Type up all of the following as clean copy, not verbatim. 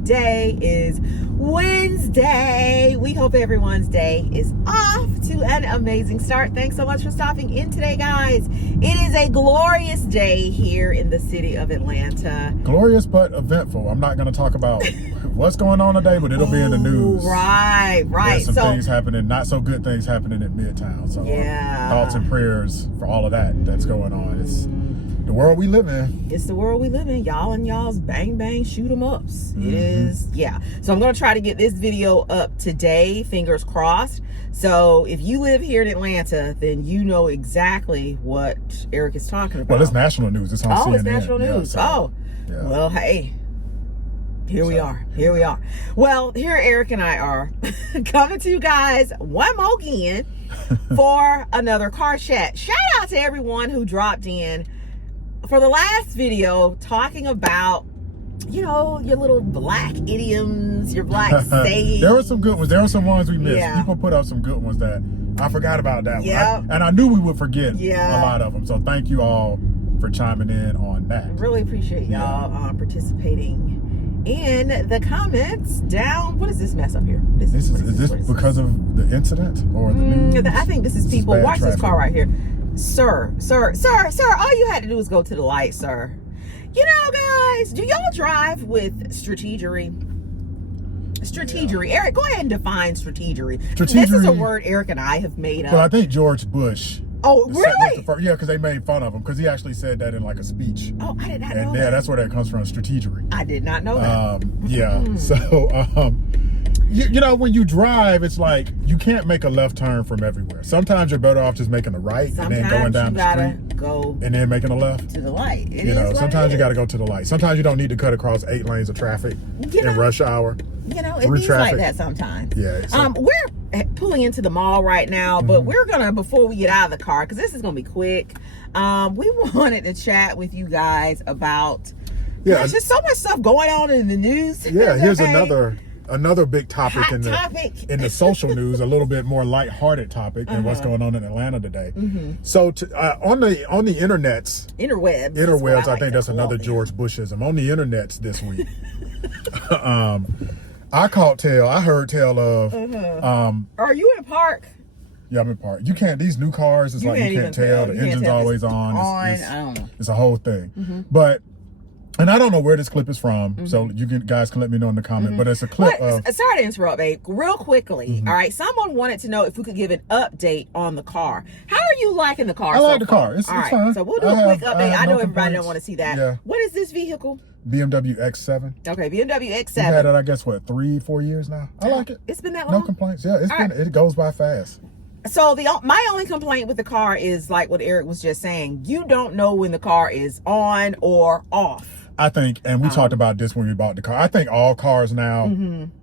Today is Wednesday. We hope everyone's day is off to an amazing start. Thanks so much for stopping in today, guys. It is a glorious day here in the city of Atlanta. Glorious but eventful. I'm not going to talk about what's going on today, but it'll be in the news. Right. There's some things happening, not so good things happening in Midtown. So thoughts and prayers for all of that's going on. It's the world we live in. It's the world we live in. Y'all and y'all's bang bang shoot 'em ups. It is, So I'm going to try to get this video up today, fingers crossed. So if you live here in Atlanta, then you know exactly what Eric is talking about. Well, it's national news. It's on CNN. It's national news. Well, hey. Here we are. Well, here Eric and I are coming to you guys one more again for another car chat. Shout out to everyone who dropped in for the last video talking about, you know, your little black idioms, your black sayings. There were some good ones. There were some ones we missed. People put up some good ones that I forgot about that one. And I knew we would forget a lot of them. So thank you all for chiming in on that. Really appreciate y'all participating in the comments down. What is this mess up here? Is this because of the incident or the news? I think this is people. Watch this car right here. Sir, all you had to do was go to the light, sir. You know, guys, do y'all drive with strategery? Eric, go ahead and define strategery. This is a word Eric and I have made up. Well, I think George Bush. Oh, really? Yeah, because they made fun of him because he actually said that in like a speech. Oh, I did not know that. Yeah, that's where that comes from, strategery. I did not know that. So, you know, when you drive, it's like you can't make a left turn from everywhere. Sometimes you're better off just making a right and then going down the street and then making a left to the light. Sometimes you got to go to the light. Sometimes you don't need to cut across 8 lanes of traffic in rush hour. You know, it be like that sometimes. Yeah. We're pulling into the mall right now, but we're gonna, before we get out of the car, because this is gonna be quick, we wanted to chat with you guys about there's just so much stuff going on in the news. Here's another big topic in the social news, a little bit more lighthearted topic than what's going on in Atlanta today. So on the interwebs, I think that's another George Bushism. On the internets this week, I heard tell of. Are you in park? Yeah, I'm in park. You can't. These new cars, it's like you can't tell. The engine's always on. I don't know. It's a whole thing. But. And I don't know where this clip is from, so you guys can let me know in the comment. But it's a clip of... Sorry to interrupt, babe. Real quickly, all right? Someone wanted to know if we could give an update on the car. How are you liking the car? I like the car. It's fine. So we'll do a quick update. I know everybody don't want to see that. Yeah. What is this vehicle? BMW X7. Okay, BMW X7. We've had it, I guess, 3-4 years now. I like it. It's been that long? No complaints. Yeah, it goes by fast. So my only complaint with the car is like what Eric was just saying. You don't know when the car is on or off. I think, and we talked about this when we bought the car, I think all cars now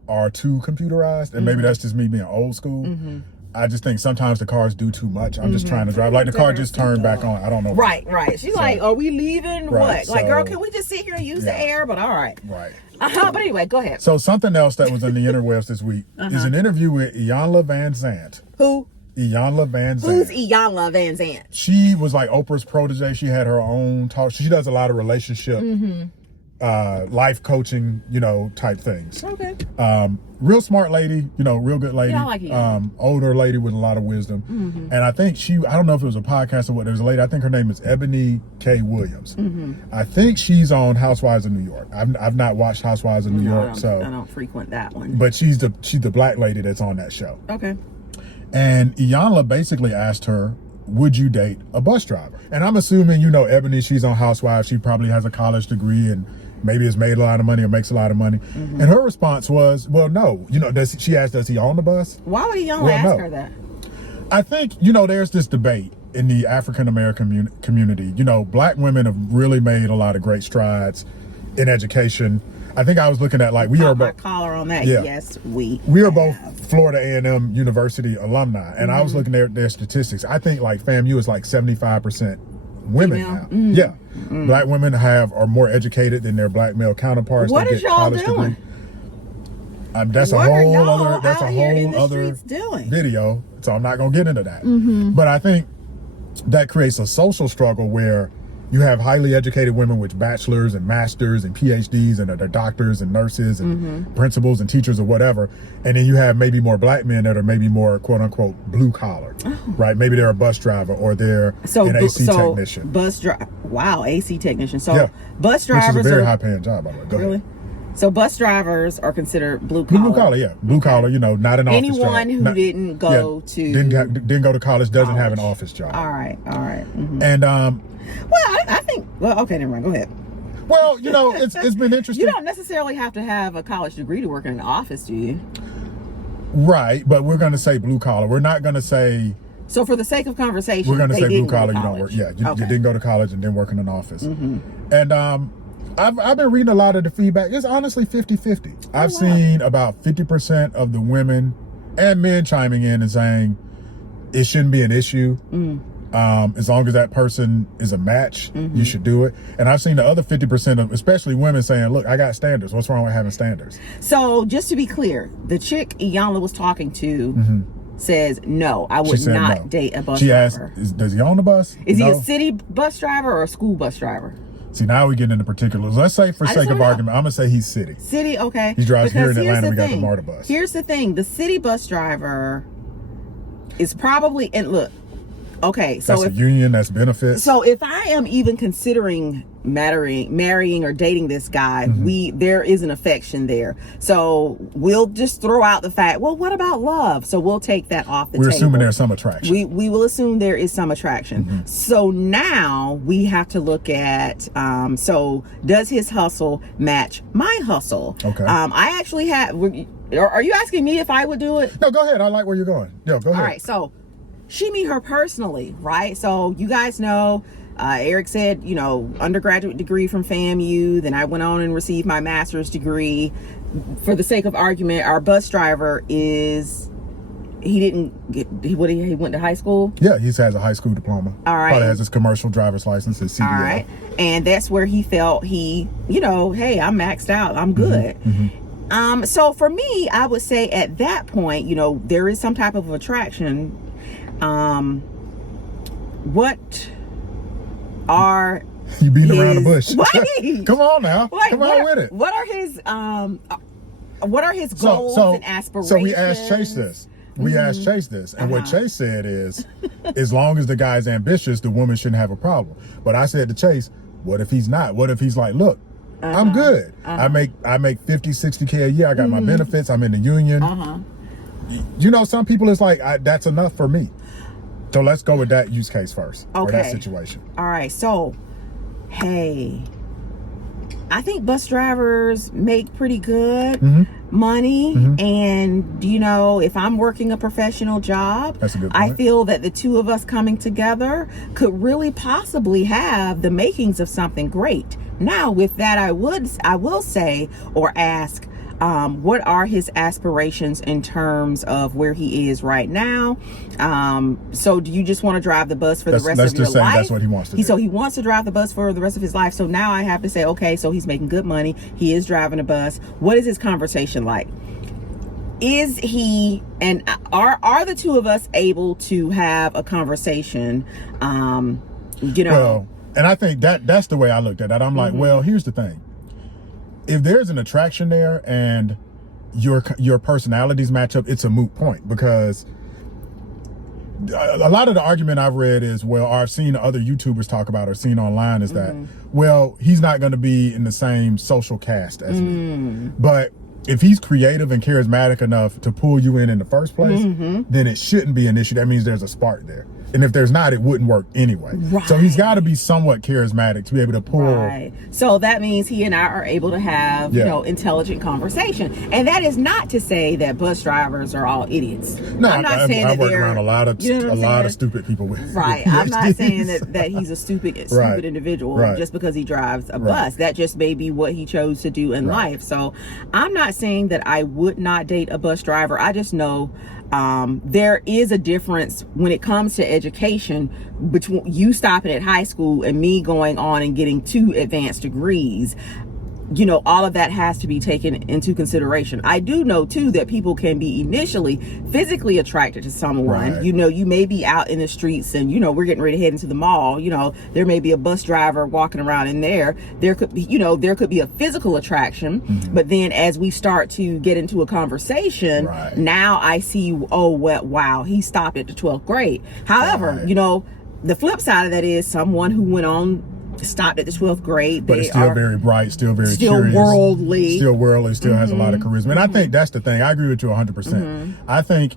are too computerized, and maybe that's just me being old school. I just think sometimes the cars do too much. I'm just trying to drive. Like the car just turned back on. I don't know. Right. She's like, are we leaving? What? Like, girl, can we just sit here and use the air? But all right. Right. But anyway, go ahead. So something else that was in the interwebs this week is an interview with Iyanla Vanzant. Who? Iyanla Vanzant. Who's Iyanla Vanzant? She was like Oprah's protege. She had her own talk. She does a lot of relationship, life coaching, type things. Okay. Real smart lady, real good lady. Yeah, I like it. Older lady with a lot of wisdom. And I think I don't know if it was a podcast or what. There's a lady, I think her name is Ebony K. Williams. I think she's on Housewives of New York. I've not watched Housewives of New York, so I don't frequent that one. But she's the black lady that's on that show. Okay. And Iyanla basically asked her, would you date a bus driver? And I'm assuming, Ebony, she's on Housewives. She probably has a college degree and maybe has made a lot of money or makes a lot of money. And her response was, well, no. She asked, does he own the bus? Why would Iyanla ask her that? I think, there's this debate in the African-American community. Black women have really made a lot of great strides in education. I think I was looking at we are both collar on that. Yeah. Yes, we are both Florida A&M University alumni, and I was looking at their statistics. I think FAMU is 75% women now. Yeah, black women are more educated than their black male counterparts. What is y'all doing? That's a whole other video, so I'm not gonna get into that. But I think that creates a social struggle where You have highly educated women with bachelors and masters and PhDs and they're doctors and nurses and principals and teachers or whatever. And then you have maybe more black men that are maybe more quote unquote blue collar, right? Maybe they're a bus driver or they're an AC technician. Wow, AC technician. So bus drivers which is a very high paying job, by the way. Go ahead. So bus drivers are considered blue collar. Blue collar, yeah. Blue collar, you know, not an office job. Anyone who didn't go to... Didn't go to college, doesn't have an office job. All right. And... well, I think... Well, okay, never mind. Go ahead. Well, you know, it's been interesting. You don't necessarily have to have a college degree to work in an office, do you? Right, but we're going to say blue collar. We're not going to say... So for the sake of conversation, we're going to say blue collar, you don't work. Yeah, you didn't go to college and didn't work in an office. And... I've been reading a lot of the feedback. It's honestly 50-50. I've seen about 50% of the women and men chiming in and saying it shouldn't be an issue. As long as that person is a match, you should do it. And I've seen the other 50% of, especially women, saying, look, I got standards. What's wrong with having standards? So just to be clear, the chick Iyanla was talking to says, no, I would not date a bus driver. She asked, does he own a bus? Is he a city bus driver or a school bus driver? See, now we get into particulars. Let's say, for sake of argument, I'm going to say he's city. City, okay. He drives here in Atlanta. We got the MARTA bus. Here's the thing. The city bus driver is probably, and look, okay. So that's a union, that's benefits. So if I am even considering marrying or dating this guy, there is an affection there. So we'll just throw out the fact, well, what about love? So we'll take that off the table. We're assuming there's some attraction. We will assume there is some attraction. So now we have to look at, so does his hustle match my hustle? Okay. I actually have, are you asking me if I would do it? No, go ahead. I like where you're going. Yeah, go ahead. All right. So she meet her personally, right? So you guys know, Eric said, you know, undergraduate degree from FAMU. Then I went on and received my master's degree. For the sake of argument, our bus driver he went to high school? Yeah, he has a high school diploma. All right. Probably has his commercial driver's license, his CDL. All right. And that's where he felt you know, hey, I'm maxed out. I'm good. So for me, I would say at that point, you know, there is some type of attraction. What are you beating around the bush? Wait, come on now, come on with it. What are his goals and aspirations? So we asked Chase this. And what Chase said is, as long as the guy's ambitious, the woman shouldn't have a problem. But I said to Chase, what if he's not? What if he's like, look, I'm good. I make 50, 60K a year. I got my benefits. I'm in the union. You know, some people it's like, that's enough for me. So let's go with that use case first. Okay. Or that situation. All right. So, hey, I think bus drivers make pretty good money. And, you know, if I'm working a professional job, that's a good point. I feel that the two of us coming together could really possibly have the makings of something great. Now, with that, I will say or ask, what are his aspirations in terms of where he is right now? So do you just want to drive the bus for the rest of your life? That's what he wants to do. So he wants to drive the bus for the rest of his life. So now I have to say, okay, so he's making good money. He is driving a bus. What is his conversation like? Is he, and are the two of us able to have a conversation? You know, well, and I think that's the way I looked at it. I'm like, well, here's the thing. If there's an attraction there and your personalities match up, it's a moot point, because a lot of the argument I've read is, well, or I've seen other YouTubers talk about or seen online is that, well, he's not going to be in the same social cast as me. But if he's creative and charismatic enough to pull you in the first place, then it shouldn't be an issue. That means there's a spark there. And if there's not, it wouldn't work anyway. Right. So he's got to be somewhat charismatic to be able to pull. Right. So that means he and I are able to have, you know, intelligent conversation. And that is not to say that bus drivers are all idiots. No, I'm not saying that they're around a lot of stupid people with. Right. I'm not saying that he's a stupid individual just because he drives a bus. That just may be what he chose to do in life. So I'm not saying that I would not date a bus driver. I just know there is a difference when it comes to education between you stopping at high school and me going on and getting 2 advanced degrees. you know, all of that has to be taken into consideration. I do know too that people can be initially physically attracted to someone. Right. You know, you may be out in the streets and, you know, we're getting ready to head into the mall. You know, there may be a bus driver walking around in there. There could be, you know, there could be a physical attraction. But then as we start to get into a conversation, now I see, oh, well, wow, he stopped at the 12th grade. However, you know, the flip side of that is someone who went on, stopped at the 12th grade, but it's still very bright, still very curious, worldly, still has a lot of charisma. And I think that's the thing. I agree with you 100%. I think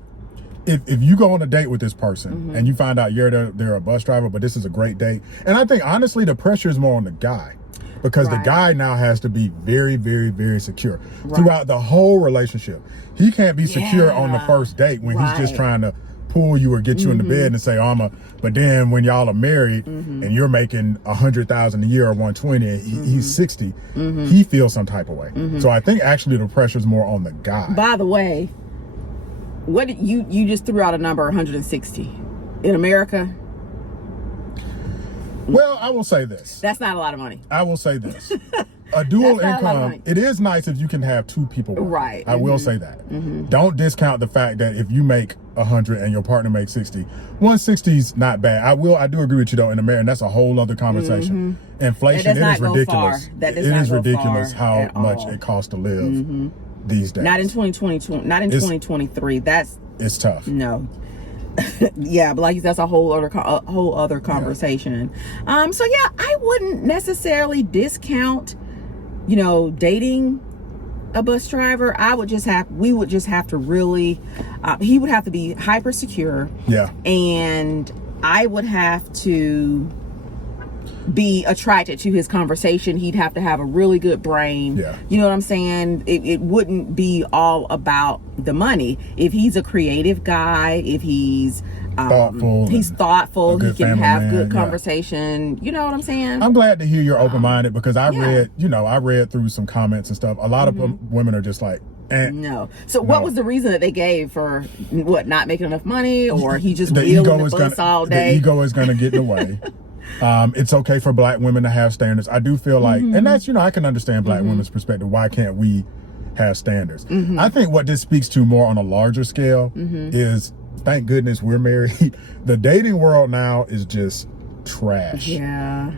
if you go on a date with this person and you find out they're a bus driver, but this is a great date, and I think honestly the pressure is more on the guy, because the guy now has to be very, very, very secure throughout the whole relationship. He can't be secure on the first date when he's just trying to pull you or get you in the bed and say, oh, but then when y'all are married and you're making $100,000 a year or 120, and he's 60, he feels some type of way. So I think actually the pressure's more on the guy. By the way, what you just threw out a number, 160 in America. Well, I will say this. That's not a lot of money. I will say this. A dual income, it is nice if you can have two people working. Right. I will say that. Don't discount the fact that if you make 100 and your partner makes 60, 160 is not bad. I do agree with you though, in America, and that's a whole other conversation. Inflation, it is ridiculous. It is ridiculous how much it costs to live these days. Not in 2022, not in 2023. It's tough. No. Yeah, but like that's a whole other conversation. So yeah, I wouldn't necessarily discount, you know, dating a bus driver. We would just have to really, he would have to be hyper secure. Yeah. And I would have to be attracted to his conversation. He'd have to have a really good brain. Yeah. You know what I'm saying? It wouldn't be all about the money. If he's a creative guy, if he's thoughtful, he can have good conversation. You know what I'm saying? I'm glad to hear you're open-minded, because I read through some comments and stuff. A lot of women are just like, no. So what was the reason that they gave for not making enough money, or he just wheeling the bus all day? The ego is going to get in the way. It's okay for black women to have standards. I do feel like, and that's, you know, I can understand black women's perspective. Why can't we have standards? I think what this speaks to more on a larger scale is, thank goodness we're married. The dating world now is just trash. Yeah.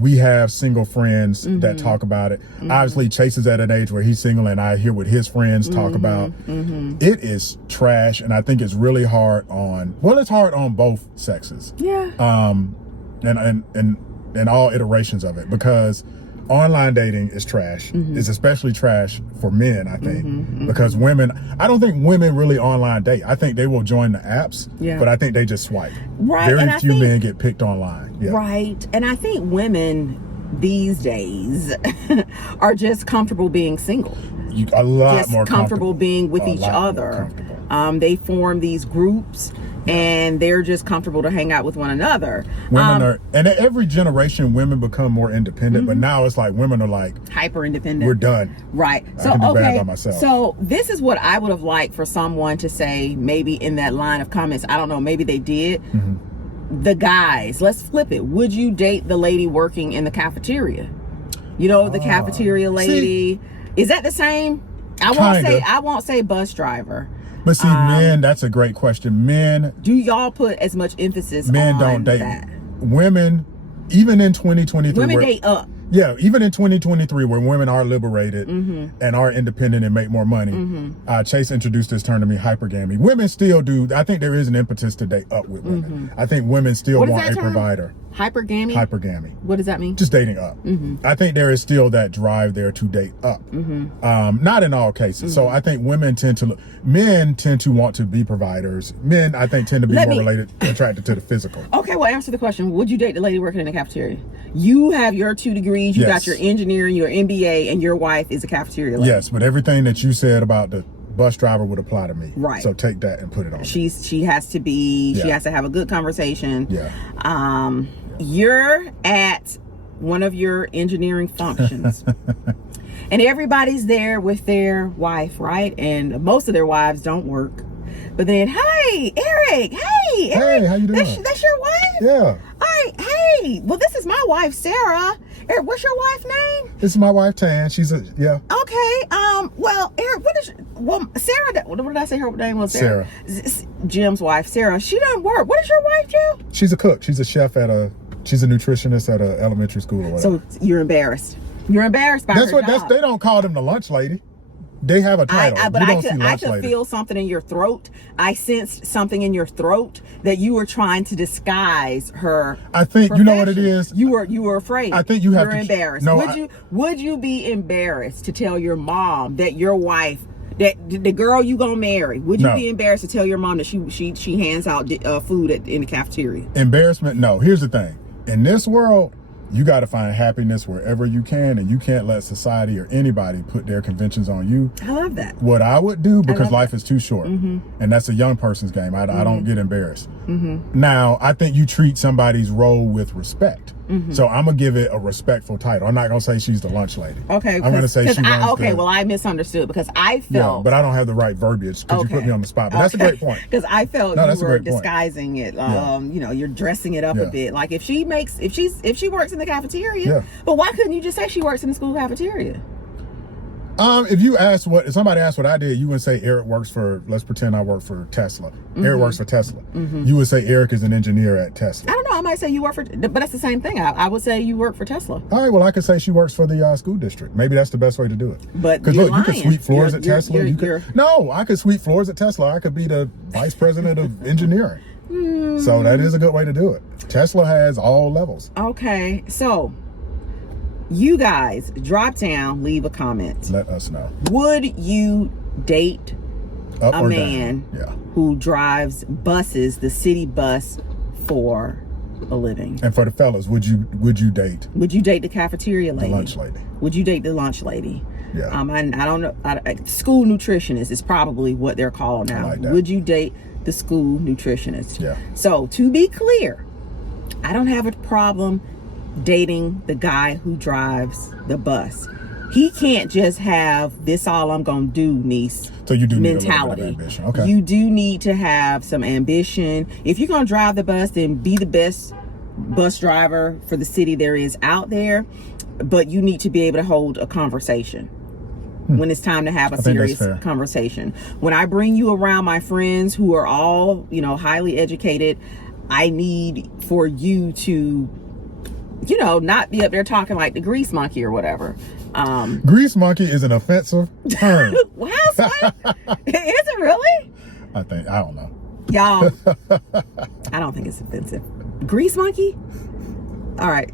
We have single friends that talk about it. Obviously Chase is at an age where he's single, and I hear what his friends talk about. It is trash, and I think it's really hard it's hard on both sexes. Yeah. And all iterations of it, because online dating is trash. It's especially trash for men, I think, because women, I don't think women really online date. I think they will join the apps, but I think they just swipe. Right. Very few men get picked online. Yeah. Right. And I think women these days are just comfortable being single. A lot more comfortable being with each other. They form these groups, and they're just comfortable to hang out with one another. Women are, and at every generation, women become more independent, but now it's like women are like hyper independent. We're done. Right. So I can do bad by myself. So this is what I would have liked for someone to say, maybe in that line of comments. I don't know, maybe they did. The guys, let's flip it. Would you date the lady working in the cafeteria? You know, the cafeteria lady. Is that the same? I won't say bus driver. But see, men, that's a great question. Men, do y'all put as much emphasis on that? Men don't date. Women, even in 2023, women date up. Yeah, even in 2023, where women are liberated and are independent and make more money. Chase introduced this term to me, hypergamy. Women still do. I think there is an impetus to date up with women. I think women still want a provider. Hypergamy? Hypergamy. What does that mean? Just dating up. I think there is still that drive there to date up. Not in all cases. So I think men tend to want to be providers. Men, I think, tend to be attracted to the physical. Okay, well, answer the question. Would you date the lady working in the cafeteria? You have your 2 degrees, you got your engineering, your MBA, and your wife is a cafeteria lady. Yes, but everything that you said about the bus driver would apply to me. Right. So take that and put it on. She has to be, she has to have a good conversation. Yeah. You're at one of your engineering functions. And everybody's there with their wife, right? And most of their wives don't work. But then, hey, Eric, Hey, how you doing? That's your wife? Yeah. All right, hey, well, this is my wife, Sarah. Eric, what's your wife's name? This is my wife, Tan. She's a, yeah. Okay. Well, Eric, Sarah, what did I say her name was? Sarah. Jim's wife, Sarah. She doesn't work. What does your wife do? She's a cook. She's a chef she's a nutritionist at a elementary school or whatever. So you're embarrassed. You're embarrassed by her job. They don't call them the lunch lady. They have a title. I could feel something in your throat. I sensed something in your throat that you were trying to disguise her. I think profession. You know what it is. You were afraid. I think you have You're embarrassed. No, would you be embarrassed to tell your mom that your wife, that the girl you gonna marry, would you be embarrassed to tell your mom that she hands out food in the cafeteria? Embarrassment? No. Here's the thing. In this world, you got to find happiness wherever you can, and you can't let society or anybody put their conventions on you. I love that. What I would do, because life is too short, and that's a young person's game, I don't get embarrassed. Now, I think you treat somebody's role with respect. So I'm going to give it a respectful title. I'm not going to say she's the lunch lady. Okay. I'm going to say she runs well, I misunderstood because I felt... Yeah, but I don't have the right verbiage because you put me on the spot. But that's a great point. Because I felt you were disguising it. You know, you're dressing it up a bit. Like if she works in the cafeteria, but why couldn't you just say she works in the school cafeteria? If somebody asked what I did, you wouldn't say Eric works for, let's pretend I work for Tesla. Eric works for Tesla. You would say Eric is an engineer at Tesla. I don't know. I might say you work for, but that's the same thing. I would say you work for Tesla. All right. Well, I could say she works for the school district. Maybe that's the best way to do it. But because look, you could sweep floors at Tesla. No, I could sweep floors at Tesla. I could be the vice president of engineering. So that is a good way to do it. Tesla has all levels. Okay. So you guys drop down, leave a comment. Let us know. Would you date a man who drives buses, the city bus, for a living? And for the fellas, would you date? Would you date the cafeteria lady? The lunch lady. Would you date the lunch lady? Yeah. I don't know. School nutritionist is probably what they're called now. Like that. Would you date the school nutritionist? Yeah. So to be clear, I don't have a problem dating the guy who drives the bus. He can't just have this all I'm gonna do, niece. So you do mentality. Need a little bit of ambition. Okay. You do need to have some ambition. If you're gonna drive the bus, then be the best bus driver for the city there is out there. But you need to be able to hold a conversation when it's time to have a serious conversation. When I bring you around my friends who are all, highly educated, I need for you to, not be up there talking like the grease monkey or whatever. Grease monkey is an offensive term. Wow, is it really? I don't know. Y'all, I don't think it's offensive. Grease monkey? All right.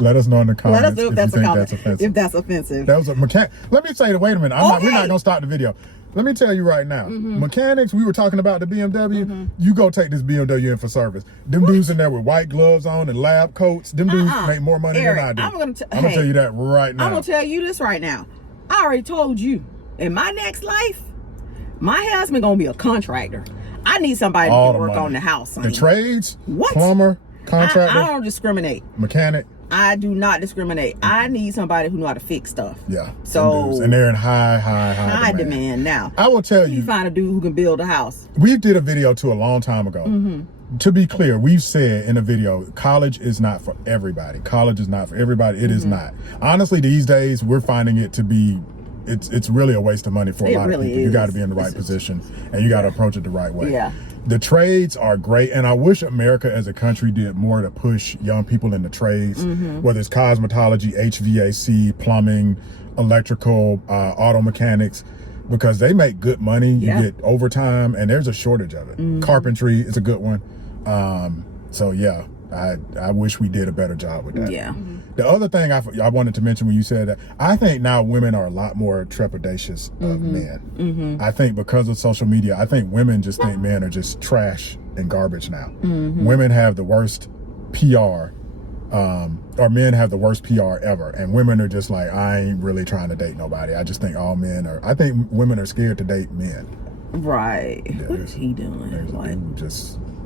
Let us know in the comments. Let us know if that's offensive. If that's offensive. That was a mechanic. Let me say, wait a minute. We're not gonna start the video. Let me tell you right now, mechanics, we were talking about the BMW, you go take this BMW in for service. Them dudes in there with white gloves on and lab coats, them dudes make more money Eric, than I do. I'm gonna tell you that right now. I'm gonna tell you this right now. I already told you, in my next life, my husband gonna be a contractor. I need somebody to work on the house. The trades, what? Plumber, contractor. I don't discriminate. Mechanic. I do not discriminate. I need somebody who know how to fix stuff. Yeah. So and they're in high demand now. I will tell you. Find a dude who can build a house. We did a video a long time ago. To be clear, we've said in a video, college is not for everybody. College is not for everybody. It is not. Honestly, these days we're finding it to be. It's really a waste of money for a lot of people. You got to be in the right position and you got to approach it the right way. Yeah. The trades are great, and I wish America as a country did more to push young people in the trades, whether it's cosmetology, HVAC, plumbing, electrical, auto mechanics, because they make good money. You get overtime, and there's a shortage of it. Carpentry is a good one. So yeah, I wish we did a better job with that. Yeah. The other thing I wanted to mention when you said that, I think now women are a lot more trepidatious of men. I think because of social media, I think women just think men are just trash and garbage now. Women have the worst PR, or men have the worst PR ever. And women are just like, I ain't really trying to date nobody. I just think all men are, I think women are scared to date men. Right. What is he doing?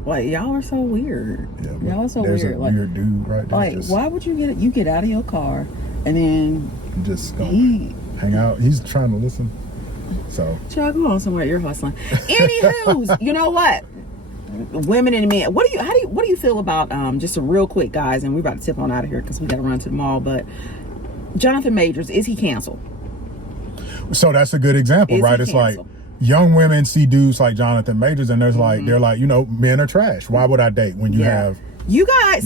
Like, y'all are so weird. Yeah, y'all are so weird. There's a weird dude right there. Like, why would you get out of your car and then just hang out? He's trying to listen. So try go on somewhere. You're hustling. Anywho, you know what? women and men. What do you feel about just a real quick, guys? And we're about to tip on out of here because we got to run to the mall. But Jonathan Majors, is he canceled? So that's a good example, right? It's like young women see dudes like Jonathan Majors, and there's like they're like, you know, men are trash. Why would I date when you have? You guys,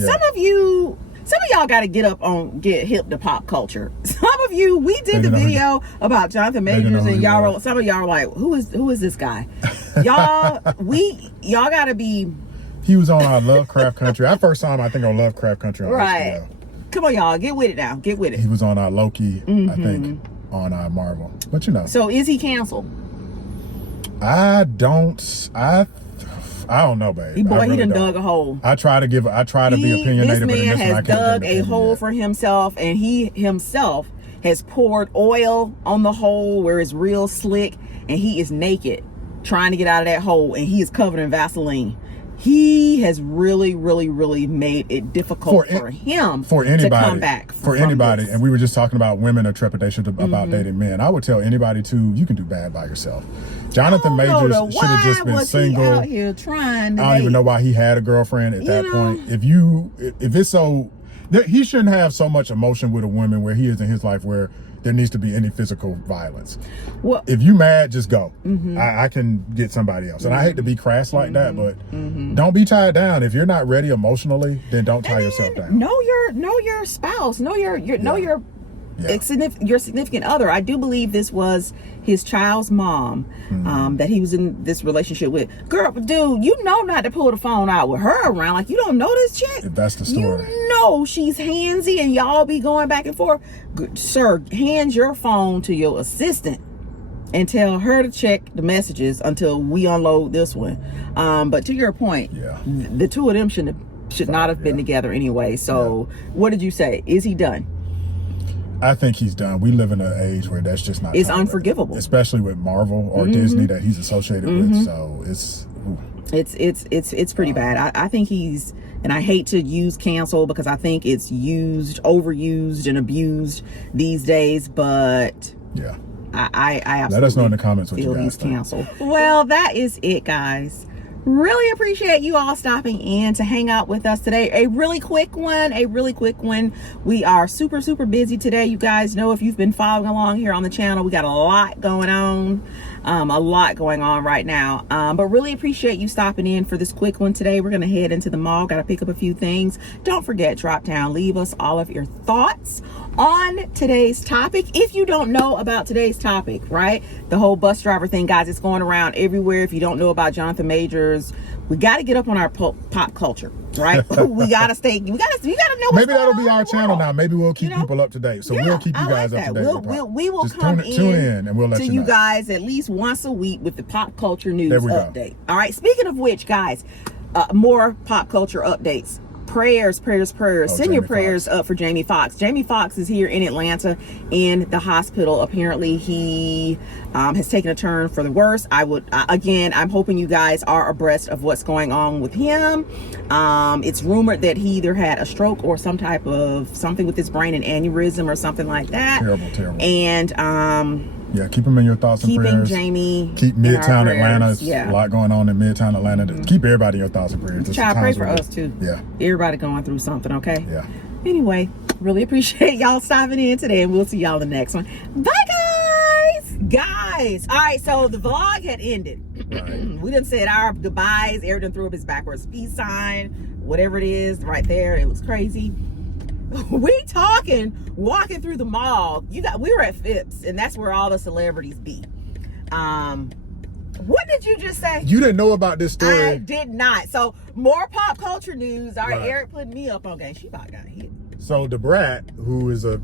some of y'all got to get hip to pop culture. Some of you, we did the video about Jonathan Majors, and some of y'all are like, who is this guy? Y'all got to be. He was on our Lovecraft Country. I first saw him, I think, on Lovecraft Country. Right. Come on, y'all, get with it now. Get with it. He was on our Loki, I think, on our Marvel. But you know. So is he canceled? I don't know, babe. He done dug a hole. I try to be opinionated. This man has dug a hole for himself, and he himself has poured oil on the hole where it's real slick, and he is naked trying to get out of that hole, and he is covered in Vaseline. He has really, really, really made it difficult for him to come back. For anybody, and we were just talking about women or trepidation about dating men. I would tell anybody too, you can do bad by yourself. Jonathan Majors should have just been single. He out here trying to I don't even know why he had a girlfriend at that point. If it's so, he shouldn't have so much emotion with a woman where he is in his life where there needs to be any physical violence. Well, if you mad, just go. I can get somebody else. And I hate to be crass like that, but don't be tied down. If you're not ready emotionally, then don't tie yourself down. Know your spouse. Know your significant other. I do believe this was his child's mom that he was in this relationship with. Girl, dude, you know not to pull the phone out with her around. Like, you don't know this chick. If that's the story. You know she's handsy and y'all be going back and forth. Sir, hand your phone to your assistant and tell her to check the messages until we unload this one. But to your point, the two of them should not have been together anyway. So what did you say? Is he done? I think he's done. We live in an age where that's just not. It's unforgivable, especially with Marvel or Disney that he's associated with. So it's pretty bad. I think he's, and I hate to use cancel because I think it's overused and abused these days. But yeah, I absolutely let us know in the comments what you guys he's think. Canceled. Well, that is it, guys. Really appreciate you all stopping in to hang out with us today. A really quick one. We are super busy today. You guys know, if you've been following along here on the channel, we got a lot going on right now. But really appreciate you stopping in for this quick one today. We're gonna head into the mall, gotta pick up a few things. Don't forget, drop down, leave us all of your thoughts on today's topic. If you don't know about today's topic, right, the whole bus driver thing, guys, it's going around everywhere. If you don't know about Jonathan Majors, we got to get up on our pop culture, right? we gotta know what's maybe that'll be our channel now. Maybe we'll keep people up to date. So we'll keep you guys up to date. We will just come tune in and we'll let you know. Guys at least once a week with the pop culture news update. All right, speaking of which, guys, more pop culture updates. Prayers. Send your prayers up for Jamie Foxx. Jamie Foxx is here in Atlanta in the hospital. Apparently he has taken a turn for the worse. I'm hoping you guys are abreast of what's going on with him. It's rumored that he either had a stroke or something with his brain, an aneurysm or something like that. Terrible. And yeah, keep him in your thoughts and prayers. Jamie. Keep Midtown Atlanta. There's a lot going on in Midtown Atlanta. Keep everybody in your thoughts and prayers. Child, pray for us too. Yeah. Everybody going through something, okay? Yeah. Anyway, really appreciate y'all stopping in today, and we'll see y'all in the next one. Bye, guys. All right, so the vlog had ended. Right. We done said our goodbyes. Eric done threw up his backwards peace sign, whatever it is right there. It looks crazy. We walking through the mall. We were at Phipps, and that's where all the celebrities be. What did you just say? You didn't know about this story. I did not. So more pop culture news. All right, Eric put me up on game. She about got hit. So the Brat, who is a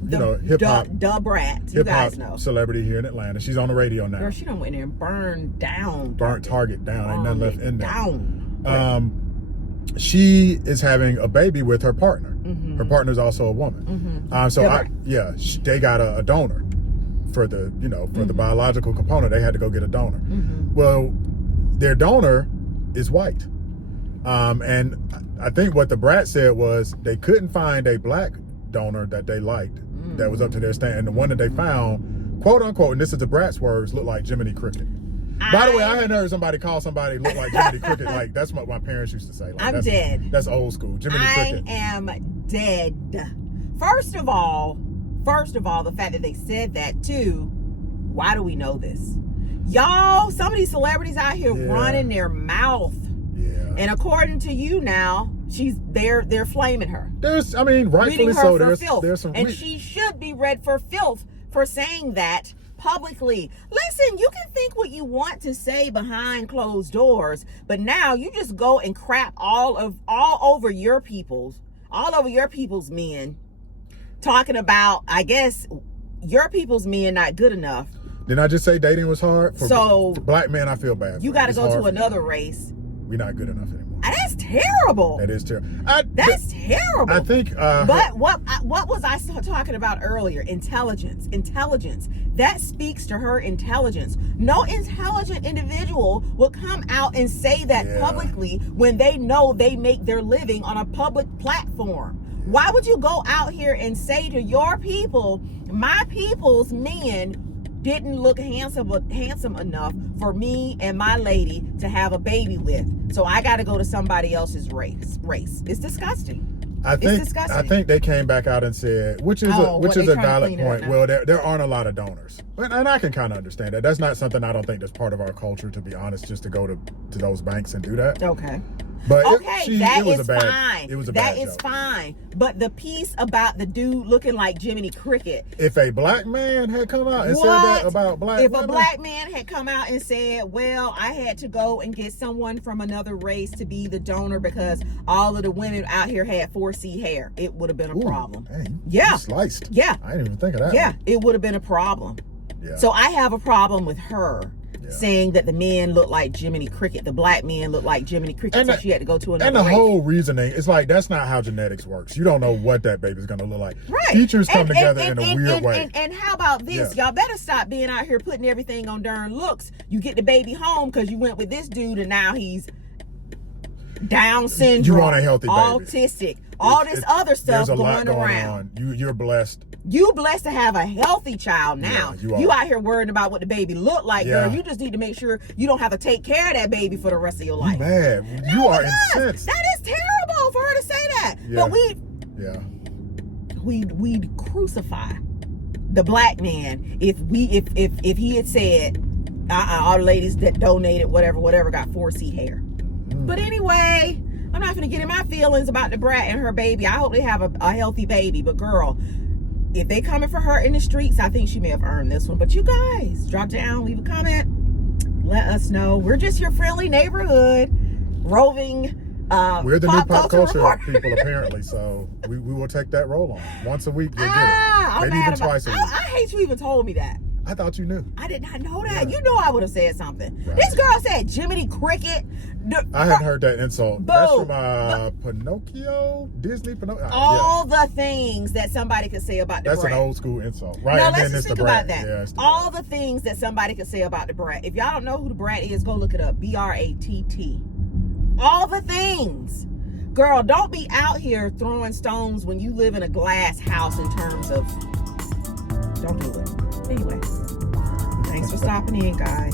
hip hop celebrity here in Atlanta, she's on the radio now. Girl, she done went in there and burnt Target down. Ain't nothing left in there. She is having a baby with her partner. Her partner is also a woman. They got a donor for the the biological component. They had to go get a donor. Well, their donor is white, and I think what the Brat said was they couldn't find a black donor that they liked that was up to their standard. And the one that they found, quote unquote, and this is the Brat's words, looked like Jiminy Cricket. By the way, I hadn't heard somebody call somebody look like Jiminy Cricket. Like, that's what my parents used to say. Like, I'm dead. That's old school. Jiminy Cricket. I am dead. First of all, the fact that they said that too, why do we know this? Y'all, some of these celebrities out here running their mouth. Yeah. And according to you now, they're flaming her. I mean, rightfully so. There's some and she should be read for filth for saying that publicly. Listen, you can think what you want to say behind closed doors, but now you just go and crap all over your people's men, talking about, I guess, your people's men not good enough. Didn't I just say dating was hard? For black men, I feel bad. You got to go to another race. We're not good enough anymore. That's terrible. That is terrible. That's terrible. I think. But what was I talking about earlier? Intelligence. That speaks to her intelligence. No intelligent individual will come out and say that publicly when they know they make their living on a public platform. Why would you go out here and say to your people, my people's men didn't look handsome enough for me and my lady to have a baby with, so I got to go to somebody else's race? It's disgusting. I think they came back out and said, which is a valid point. Well, there aren't a lot of donors, and I can kind of understand that. That's not something I don't think that's part of our culture, to be honest. Just to go to those banks and do that. Okay. But that is fine. It was a that bad is joke. fine. But the piece about the dude looking like Jiminy Cricket. If a black man had come out and said that about black women, a black man had come out and said, well, I had to go and get someone from another race to be the donor because all of the women out here had 4C hair, it would have been a problem. Dang, yeah. Sliced. Yeah. I didn't even think of that. Yeah, it would have been a problem. Yeah. So I have a problem with her saying that the men look like Jiminy Cricket, the black men look like Jiminy Cricket, so she had to go to another race. Whole reasoning is like, that's not how genetics works. You don't know what that baby's going to look like. Right. Features come together in a weird way. And how about this? Y'all better stop being out here putting everything on darn looks. You get the baby home because you went with this dude and now he's Down syndrome. You want a healthy baby. Autistic. All this other stuff going around. You're blessed. You blessed to have a healthy child now. Yeah, you out here worrying about what the baby look like, girl. You just need to make sure you don't have to take care of that baby for the rest of your life. Mad. You are incensed. That is terrible for her to say that. But we'd crucify the black man if he had said all the ladies that donated whatever got 4C hair. But anyway, I'm not gonna get in my feelings about the brat and her baby. I hope they have a healthy baby. But girl, if they coming for her in the streets, I think she may have earned this one. But you guys, drop down, leave a comment, let us know. We're just your friendly neighborhood roving. We're the new pop culture people, apparently. So we will take that role on. Once a week, you'll get it. Maybe even twice a week. I hate you even told me that. I thought you knew. I did not know that. You know I would have said something. Right. This girl said Jiminy Cricket. I hadn't heard that insult. That's from Pinocchio, Disney Pinocchio. All the things that somebody could say about the brat. That's an old school insult, right? Now and let's then just think about that. Yeah, all the things that somebody could say about the brat. If y'all don't know who the brat is, go look it up. BRATT. All the things. Girl, don't be out here throwing stones when you live in a glass house in terms of... Don't do it. Anyway, thanks for stopping in, guys.